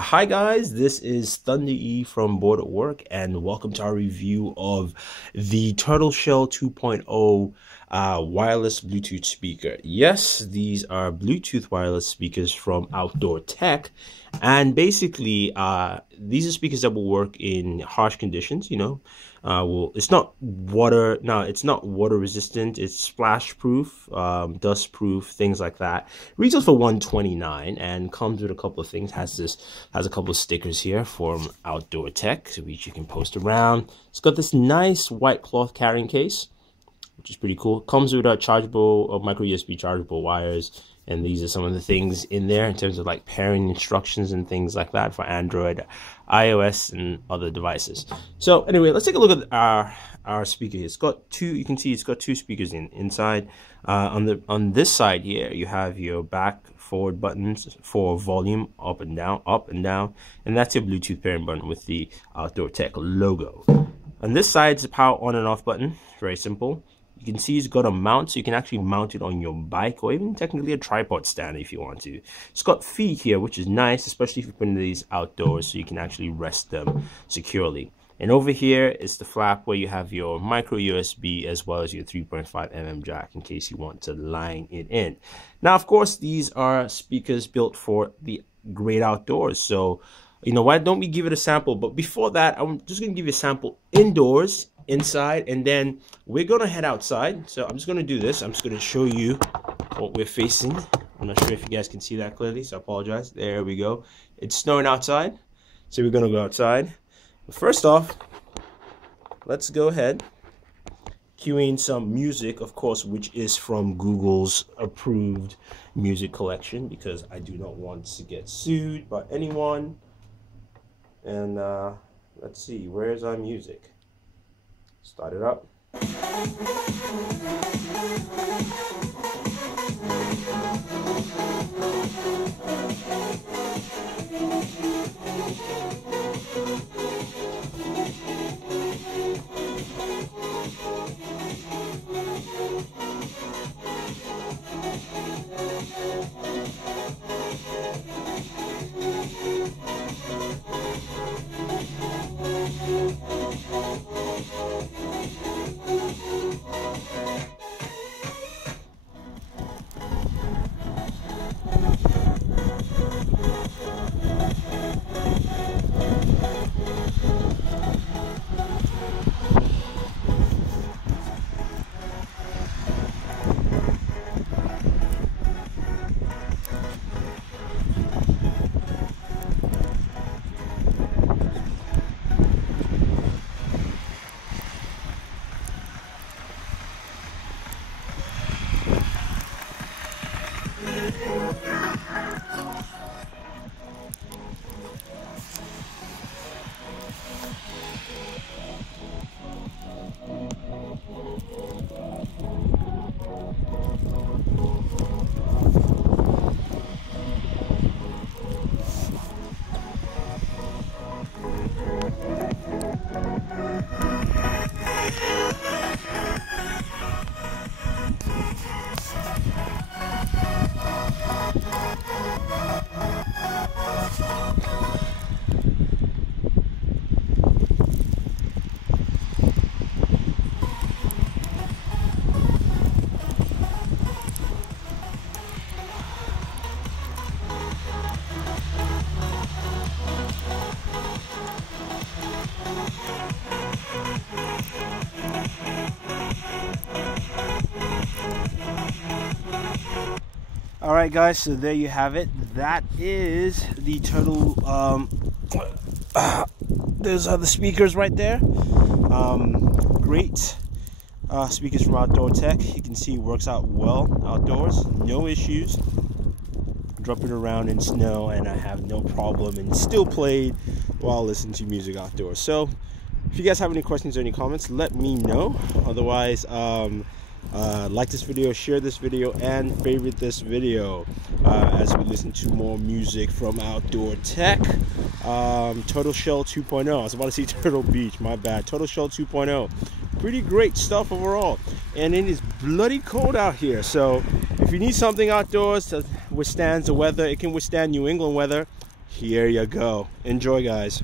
Hi guys, this is Thunder E from Bored at Work, and welcome to our review of the Turtle Shell 2.0 wireless Bluetooth speaker. Yes, these are Bluetooth wireless speakers from Outdoor Tech, and basically these are speakers that will work in harsh conditions. It's not water. No, it's not water resistant. It's splash proof, dust proof, things like that. Retails for $129 and comes with a couple of things. Has a couple of stickers here from Outdoor Tech, which you can post around. It's got this nice white cloth carrying case, which is pretty cool. Comes with a chargeable or micro USB chargeable wires. And these are some of the things in there in terms of like pairing instructions and things like that for Android, iOS, and other devices. So anyway, let's take a look at our speaker here. It's got two. You can see it's got two speakers inside. On this side here, you have your back forward buttons for volume up and down, and that's your Bluetooth pairing button with the Outdoor Tech logo. On this side is the power on and off button. Very simple. You can see it's got a mount, so you can actually mount it on your bike or even technically a tripod stand if you want to. It's got feet here, which is nice, especially if you're putting these outdoors, so you can actually rest them securely. And over here is the flap where you have your micro USB as well as your 3.5mm jack in case you want to line it in. Now, of course, these are speakers built for the great outdoors. So, you know, why don't we give it a sample? But before that, I'm just going to give you a sample indoors, inside, and then we're going to head outside. So I'm just going to do this. I'm just going to show you what we're facing. I'm not sure if you guys can see that clearly, so I apologize. There we go. It's snowing outside, so we're going to go outside. But first off, let's go ahead, cue in some music, of course, which is from Google's approved music collection, because I do not want to get sued by anyone. And let's see, where's our music? Start it up. Alright guys, so there you have it. That is the Turtle, those are the speakers right there. Great speakers from Outdoor Tech. You can see it works out well outdoors, no issues. Drop it around in snow and I have no problem, and still played while listening to music outdoors. So if you guys have any questions or any comments, let me know. Otherwise, like this video, share this video, and favorite this video as we listen to more music from Outdoor Tech. Turtle Shell 2.0. I was about to say Turtle Beach, my bad. Turtle Shell 2.0. Pretty great stuff overall. And it is bloody cold out here, so if you need something outdoors that withstands the weather, it can withstand New England weather. Here you go. Enjoy, guys.